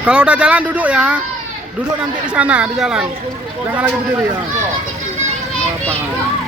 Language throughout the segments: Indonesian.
Kalau udah jalan duduk ya. Duduk nanti di sana di jalan. Jangan lagi berdiri ya. Lapangan.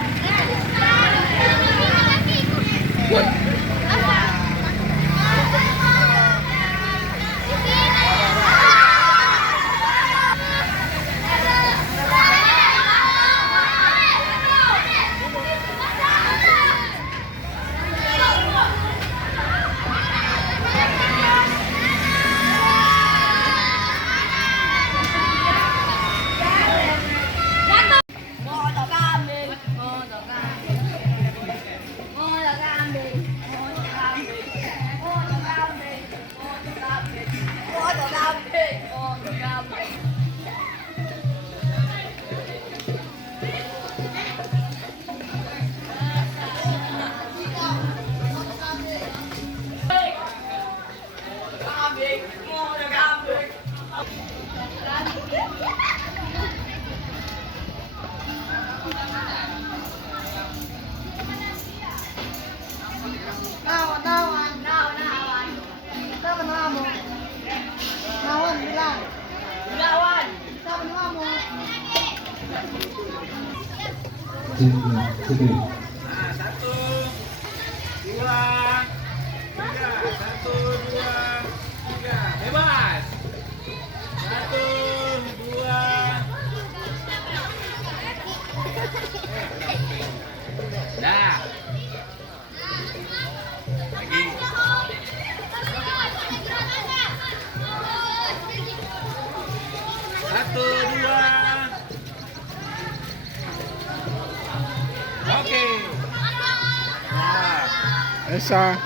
Satu, dua, tiga. Satu, dua, tiga. Bebas. Satu, dua. Dah. Lagi. Satu, dua. Oke. Nah. Esa.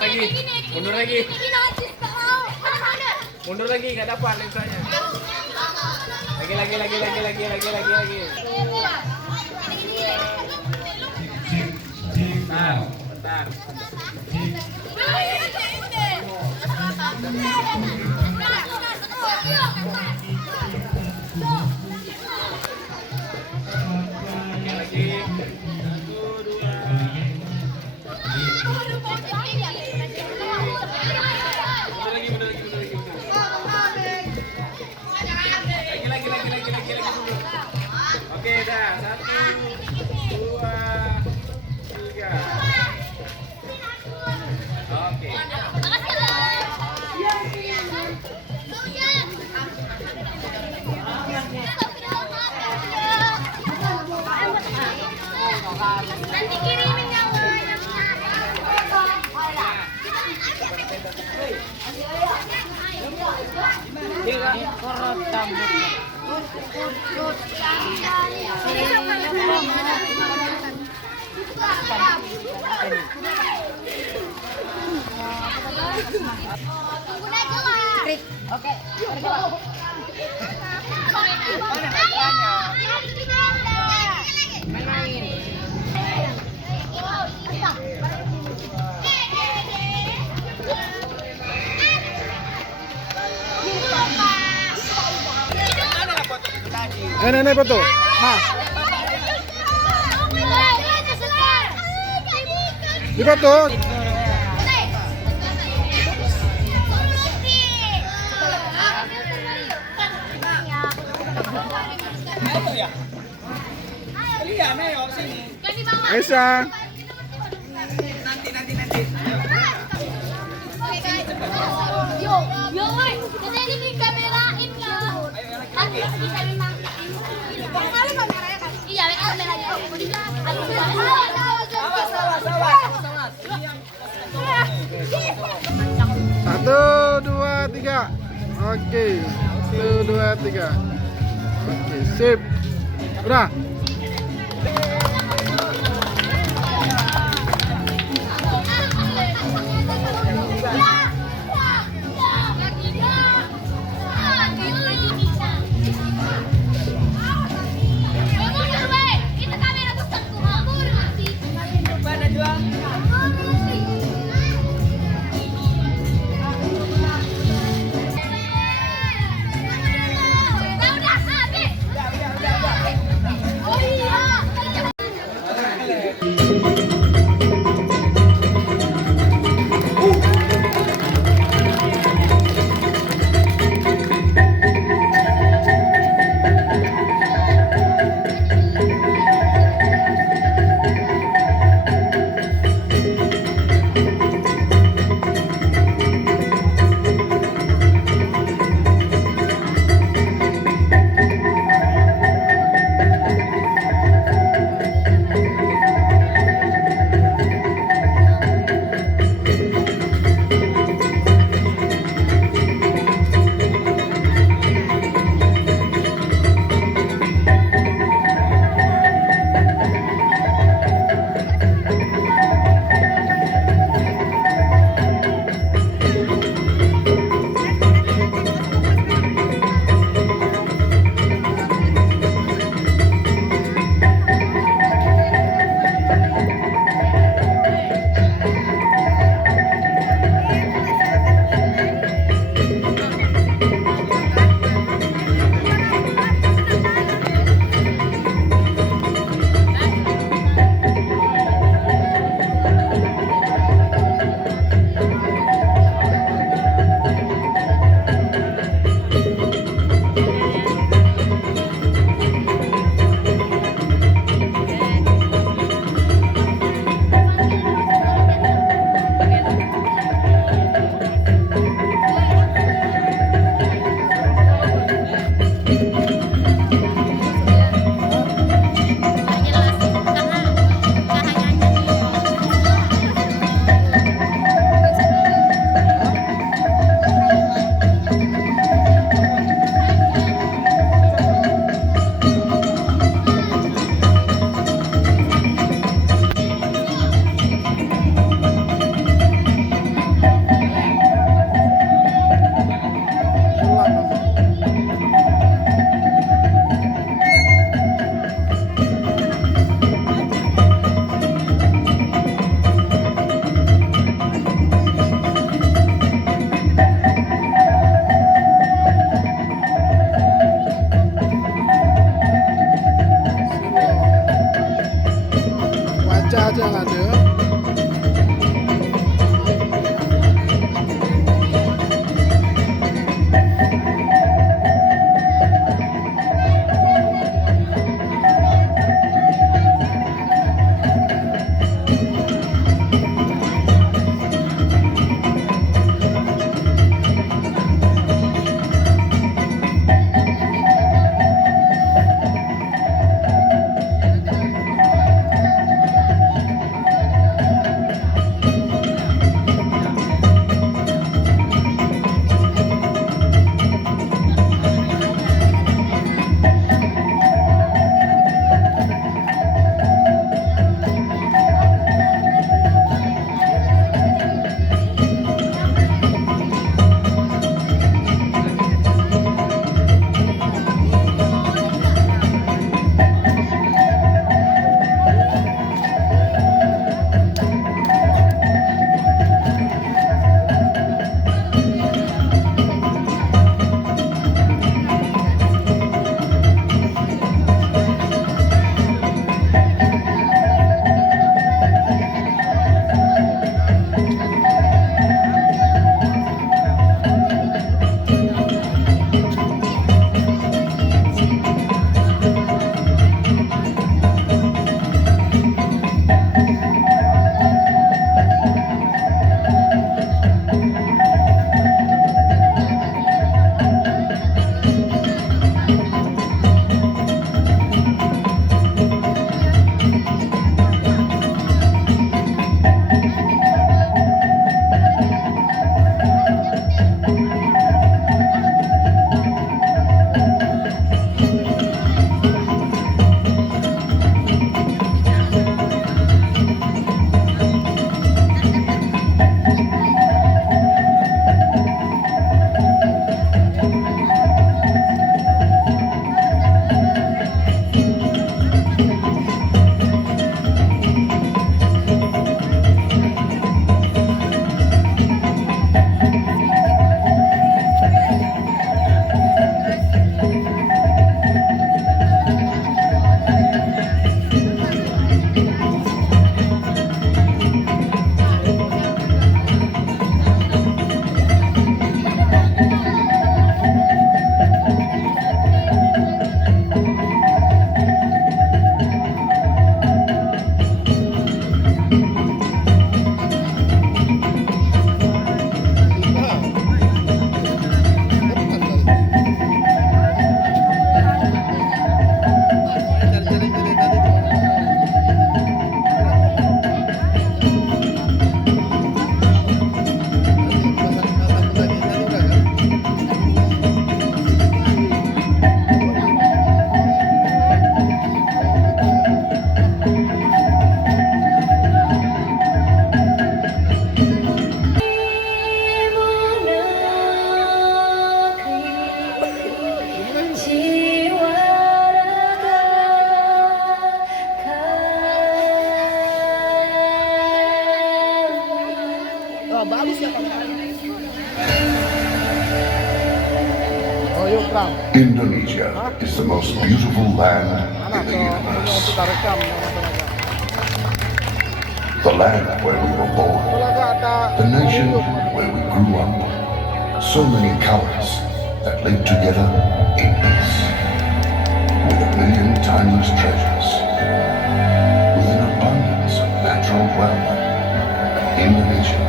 Lagi. Mundur lagi. Mundur lagi, nggak dapat lensanya. Lagi. Bentar. Lagi. Satu, dua. Mundur lagi. Lagi. Oke, dah. Satu, dua, tiga. Oke. Nanti kirimin yang Oke. Nenek foto. Di foto. Esa. Yo, woi, jadi di kamerain ya. Nanti bisa memang. Kali kameranya kan? Iya, kameranya. Satu, dua, tiga. Oke. Satu, dua, tiga. Oke, sip. Udah. yuk Pram. Indonesia is the most beautiful land Mana in the tuh universe. untuk kita rekam ya masyarakat. The land where we were born. Kalau nggak ada The nation YouTube, where we grew up. So many colors that live together in peace. With a million timeless treasures. With an abundance of natural wealth. Indonesia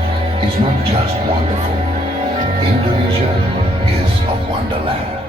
is not just wonderful. Indonesia is a wonderland.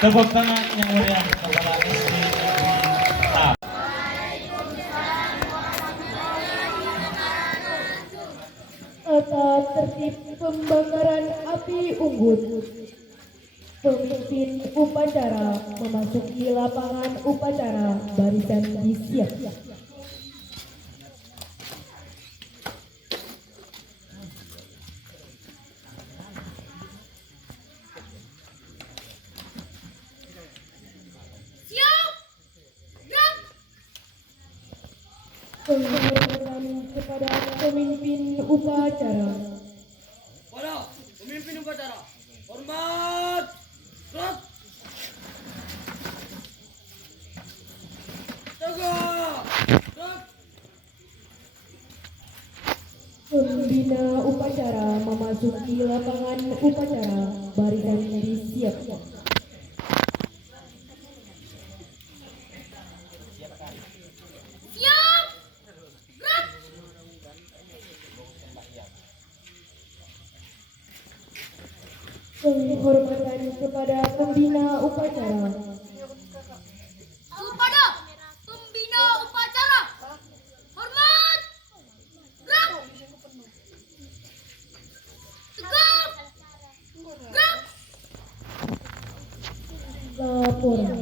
Tepuk tangan yang meriah kepada istri A. Tata tertib pembakaran api unggun. Pemimpin upacara memasuki lapangan upacara, barisan disiap. Penghormatan kepada pemimpin upacara. Pada pemimpin upacara, hormat, gerak, tegak, gerak. Pembina upacara memasuki lapangan upacara, barisan disiap. Penghormatan kepada pembina upacara. Kepada pembina upacara. Hormat. Gerak. Tegap. Gerak. Laporan.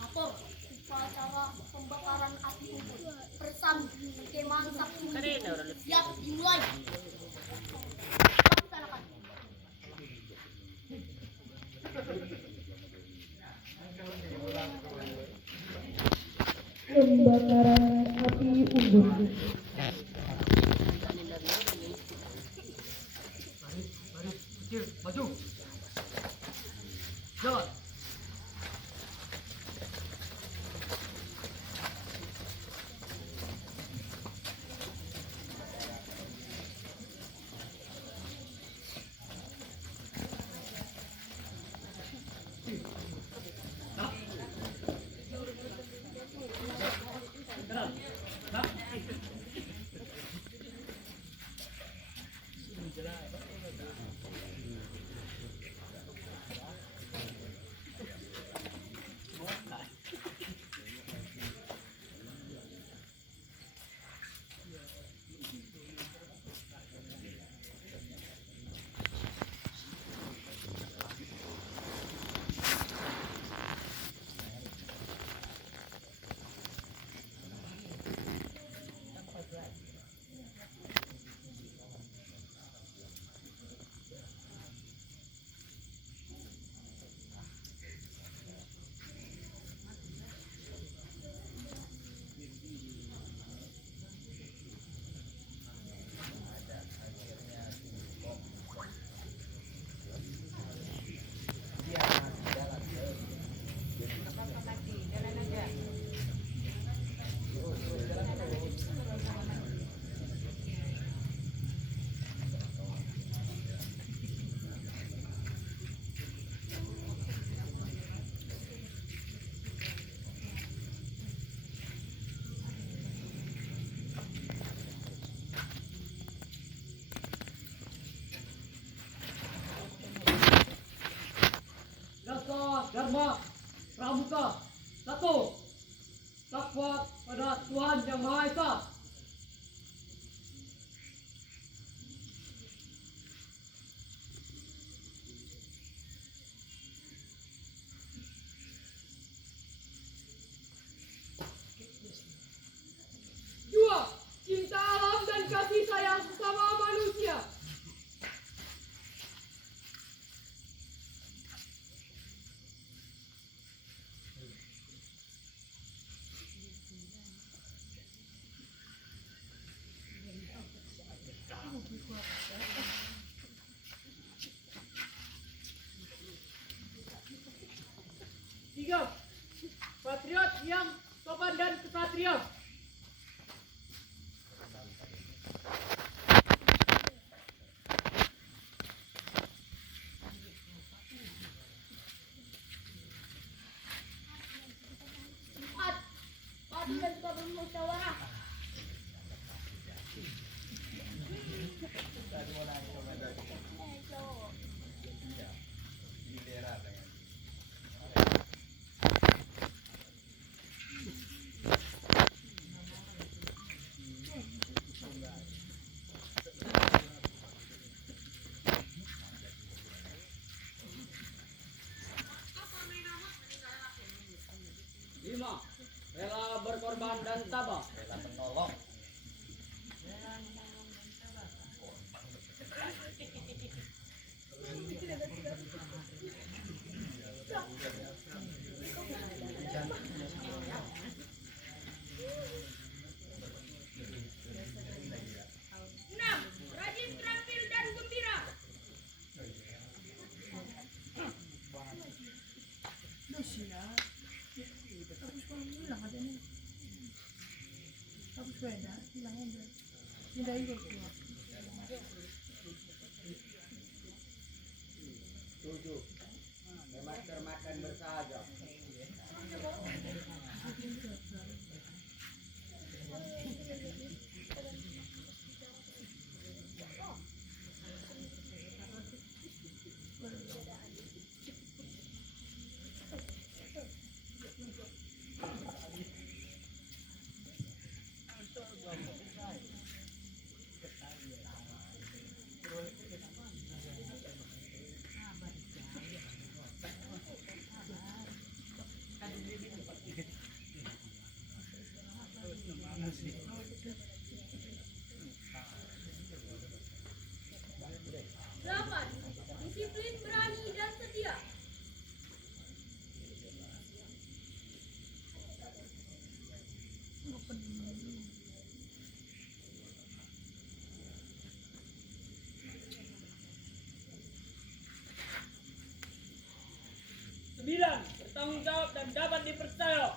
Lapor upacara pembakaran api unggun bersama kemahan Sabtu siap dimulai. Laksanakan. Pembakaran api unggun. Maju. Jalan. Dharma Pramuka. Satu, takwa pada Tuhan Yang Maha Esa. Dua, cinta alam dan kasih sayang sesama manusia. Tiga, patriot yang sopan dan kesatria. Empat, patuh dan suka bermusyawarah. Lima, rela berkorban dan tabah. Rela menolong. Enam, rajin, terampil dan gembira. Tujuh, hemat cermat dan bersahaja. bertanggung jawab dan dapat dipercaya.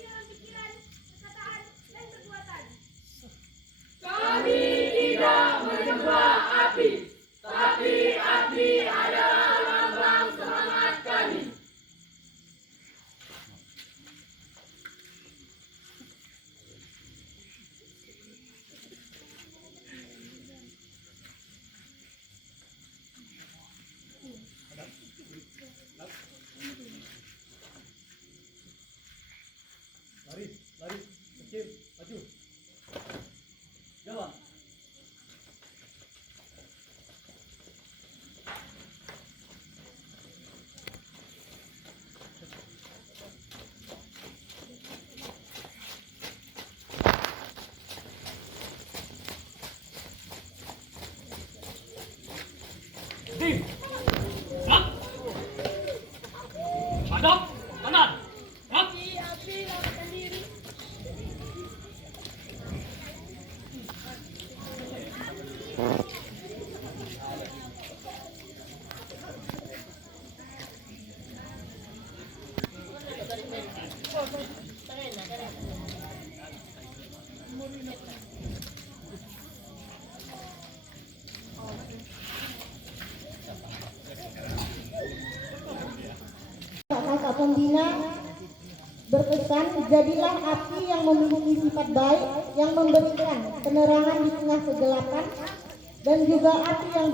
Pikiran, perkataan, dan perbuatan. Kami tidak menyembah api, tapi api adalah lambang semangat kami. Tim. Gerak. Hadap kanan. Gerak. Api, lakukan diri. Kakak pembina berpesan, jadilah api yang memiliki sifat baik, yang memberikan penerangan di tengah kegelapan, dan juga api yang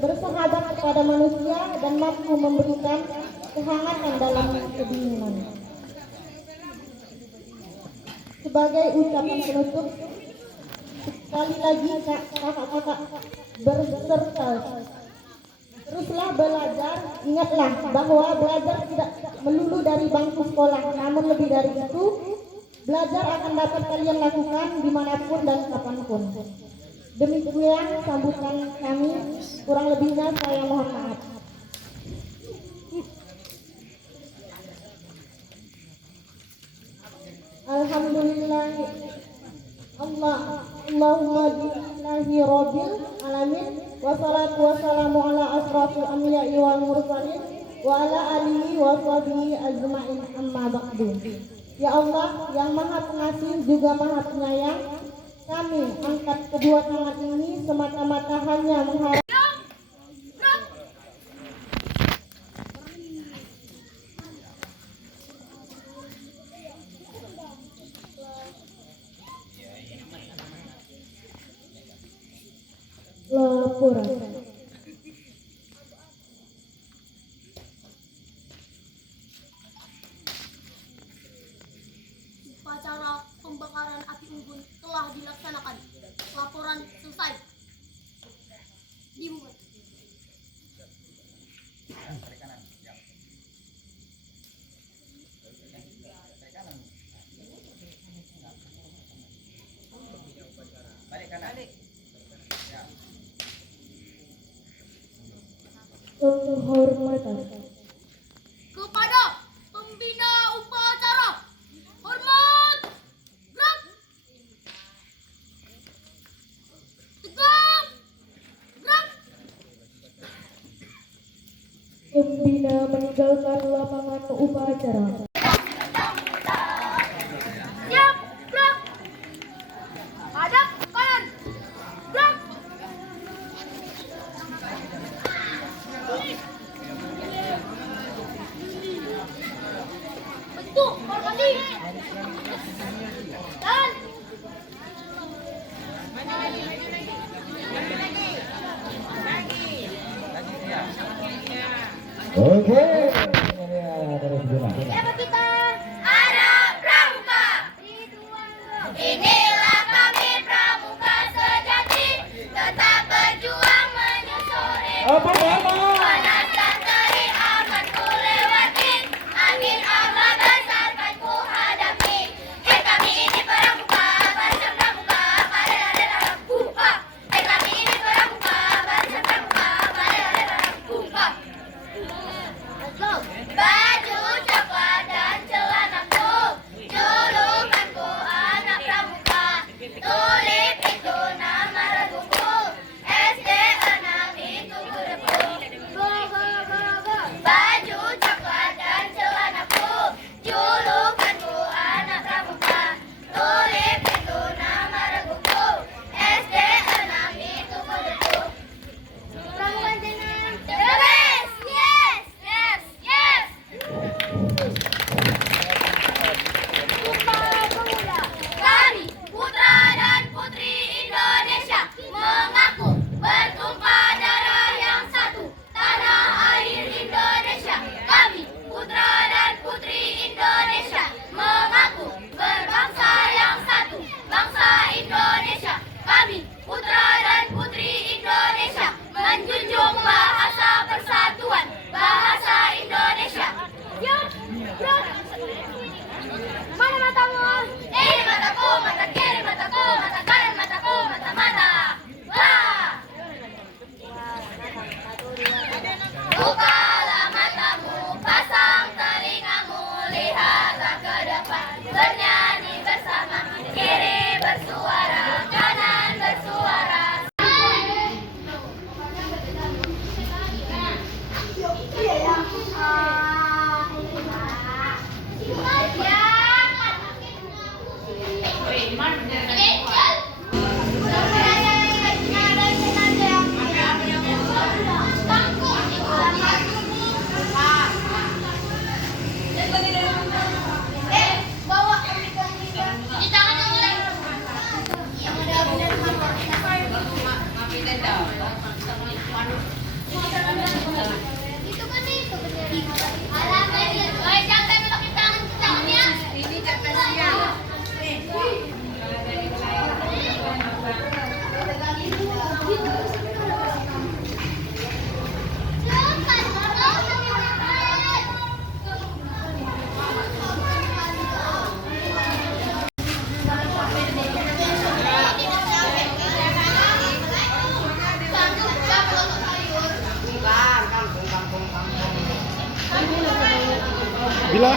bersahabat kepada manusia dan mampu memberikan kehangatan dalam kedinginan. Sebagai ucapan penutup, sekali lagi kakak-kakak berserta, teruslah belajar. Ingatlah bahwa belajar tidak melulu dari bangku sekolah, namun lebih dari itu, belajar akan dapat kalian lakukan dimanapun dan kapanpun. Demikian sambutan kami, kurang lebihnya saya mohon maaf. Alhamdulillah, Allahumma billahi rabbil alamin, wassalatu wassalamu ala asrafil anbiya'i wal mursalin wa ala alihi wa sahbihi ajma'in, amma ba'du. Ya Allah yang maha pengasih juga maha penyayang, kami angkat kedua tangan ini semata-mata hanya mengharap laporan. Upacara pembakaran api unggun telah dilaksanakan. Laporan selesai. Dibuat. Penghormatan. Kepada pembina upacara, hormat, gerak, tegak, gerak. Pembina meninggalkan lapangan upacara. Siap, gerak. Hadap kanan, gerak. Bentuk, hormati. Dan Oke. siapa kita? Anak Pramuka. Inilah kami Pramuka sejati, tetap berjuang menyusuri. Apa nama? Panas dan terik akan ku lewati, angin apa besar kan ku hadapi. Kami ini Pramuka, bangsa Pramuka, pada dalam buha. Kami ini Pramuka, bangsa Pramuka, pada dalam Bawa di tangan yang lain. Itu kan itu. Alamak, woi jangan pakai tangan ke tangannya. Ini jangan siang. Bila